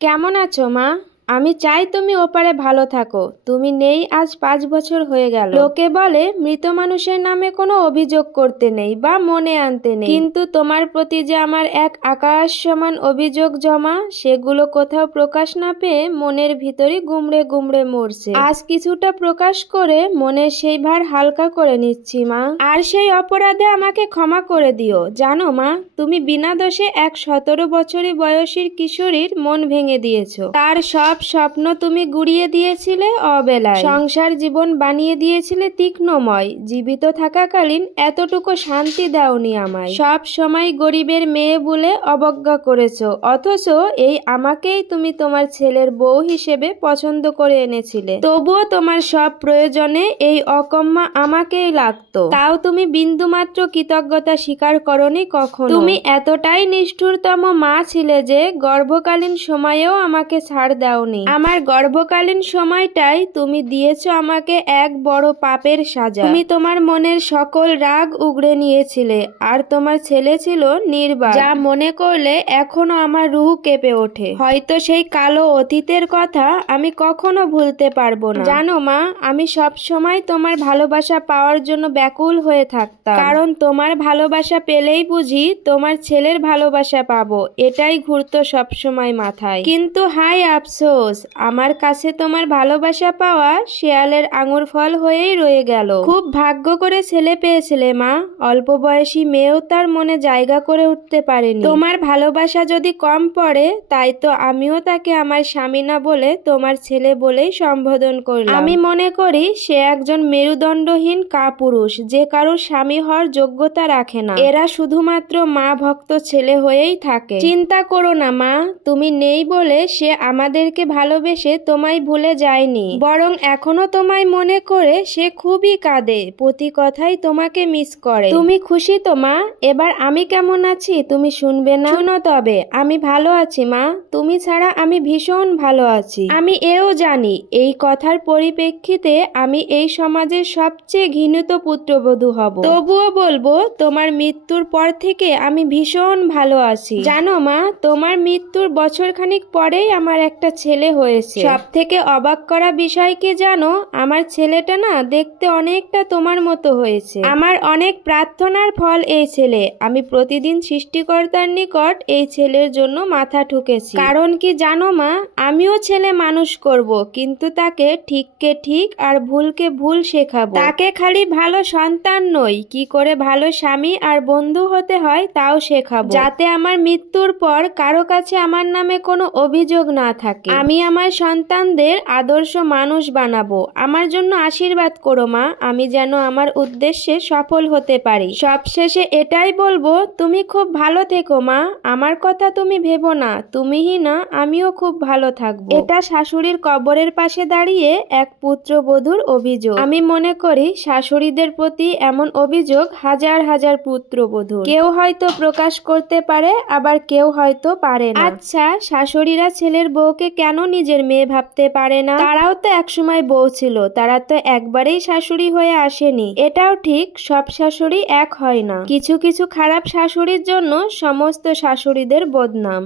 কেমন আছো মা? আমি চাই তুমি ওপারে ভালো থাকো। তুমি নেই আজ 5 বছর হয়ে গেল। লোকে বলে মৃত মানুষের নামে কোনো অভিযোগ করতে নেই বা মনে আনতে নেই, কিন্তু তোমার প্রতি যে আমার এক আকাশ সমান অভিযোগ জমা, সেগুলো কোথাও প্রকাশ না পেয়ে মনের ভিতরে গুমড়ে গুমড়ে মরছে। আজ কিছুটা প্রকাশ করে মনের সেই ভার হালকা করে নিচ্ছি মা। আর সেই অপরাধে আমাকে ক্ষমা করে দিও। জানো মা, তুমি বিনা দোষে এক 17 বছরই বয়সীর কিশোরীর মন ভেঙে দিয়েছো। তার সব স্বপ্ন তুমি গুড়িয়ে দিয়েছিলে অবেলায়, সংসার জীবন বানিয়ে দিয়েছিলে তীক্ষ্ণময়। জীবিত থাকাকালীন এতটুকু শান্তি দাওনি আমায়। সব সময় গরিবের মেয়ে বলে অবজ্ঞা করেছো, অথচ এই আমাকেই তুমি তোমার ছেলের বউ হিসেবে পছন্দ করে এনেছিলে। তবুও তোমার সব প্রয়োজনে এই অকম্মা আমাকেই লাগতো, তাও তুমি বিন্দুমাত্র কৃতজ্ঞতা স্বীকার করনি কখনো। তুমি এতটাই নিষ্ঠুরতম মা ছিলে যে গর্ভকালীন সময়েও আমাকে ছাড় দাওনি। আমার গর্ভকালীন সময়টাই তুমি দিয়েছো আমাকে এক বড় পাপের সাজা। তুমি তোমার মনের সকল রাগ উগড়ে নিয়েছিলে, আর তোমার ছেলে ছিল নির্বাক, যা মনে করলে এখনো আমার রুহ কেঁপে ওঠে। হয়তো সেই কালো অতীতের কথা আমি কখনো ভুলতে পারবো না। জানো মা, আমি সব সময় তোমার ভালোবাসা পাওয়ার জন্য ব্যাকুল হয়ে থাকতাম, কারণ তোমার ভালোবাসা পেলেই বুঝি তোমার ছেলের ভালোবাসা পাবো, এটাই ঘুরতো সবসময় মাথায়। কিন্তু হায় আফসোস, আমার কাছে তোমার ভালোবাসা পাওয়া শেয়ালের আঙুর ফল হয়েই রয়ে গেল। খুব ভাগ্য করে ছেলে পেয়েছিলে মা, অল্প বয়সী মেয়েও তার মনে জায়গা করে উঠতে পারেনি। তোমার ভালোবাসা যদি কম পড়ে, তাই তো আমিও তাকে আমার স্বামী না বলে তোমার ছেলে বলেই সম্বোধন করলাম। আমি মনে করি সে একজন মেরুদণ্ডহীন কাপুরুষ, যে কারো স্বামী হওয়ার যোগ্যতা রাখে না। এরা শুধুমাত্র মা ভক্ত ছেলে হয়েই থাকে। চিন্তা করো না মা, তুমি নেই বলে সে আমাদেরকে ভালোবেসে তোমায় ভুলে যায়নি, বরং এখনো তোমায় মনে করে সে খুবই কাঁদে, প্রতি কথাই তোমাকে মিস করে। তুমি খুশি তো মা? এবার আমি কেমন আছি তুমি শুনবে না? শুনো তবে, আমি ভালো আছি মা, তুমি ছাড়া আমি ভীষণ ভালো আছি। আমি এও জানি এই কথার পরিপ্রেক্ষিতে আমি এই সমাজের সবচেয়ে ঘৃণিত পুত্রবধূ হব, তবুও বলবো তোমার মৃত্যুর পর থেকে আমি ভীষণ ভালো আছি। জানো মা, তোমার মৃত্যুর বছরখানিক পরেই আমার একটা ছেলে হয়েছে। সব থেকে অবাক করা বিষয় কি জানো, আমার ছেলেটা না দেখতে অনেকটা তোমার মতো হয়েছে। আমার অনেক প্রার্থনার ফল এই ছেলে। আমি প্রতিদিন সৃষ্টিকর্তার নিকট এই ছেলের জন্য মাথা ঠুকেছি। কারণ কি জানো মা, আমিও ছেলে মানুষ করব, কিন্তু তাকে ঠিককে ঠিক আর ভুলকে ভুল শেখাবো। তাকে খালি ভালো সন্তান নই, কি করে ভালো স্বামী আর বন্ধু হতে হয় তাও শেখাবো, যাতে আমার মৃত্যুর পর কারো কাছে আমার নামে কোনো অভিযোগ না থাকে। আমি আমার সন্তানদের আদর্শ মানুষ বানাবো। আমার জন্য আশীর্বাদ করো মা, আমি যেন আমার উদ্দেশ্যে সফল হতে পারি। সবশেষে এটাই বলবো, তুমি খুব ভালো থেকো মা। আমার কথা তুমি ভেবো না, তুমিই না আমিও খুব ভালো থাকবো। এটা শাশুড়ির কবরের পাশে দাঁড়িয়ে এক পুত্রবধূর অভিযোগ। আমি মনে করি শাশুড়িদের প্রতি এমন অভিযোগ হাজার হাজার পুত্রবধূর। কেউ হয়তো প্রকাশ করতে পারে, আবার কেউ হয়তো পারে না। আচ্ছা, শাশুড়িরা ছেলের বউকে কেন নিজের মেয়ে ভাবতে পারে না? তারাও তো একসময় বউ ছিল, তারা তো একবারেই শাশুড়ি হয়ে আসেনি। এটাও ঠিক, সব শাশুড়ি এক হয় না। কিছু কিছু খারাপ শাশুড়ির জন্য সমস্ত শাশুড়িদের বদনাম।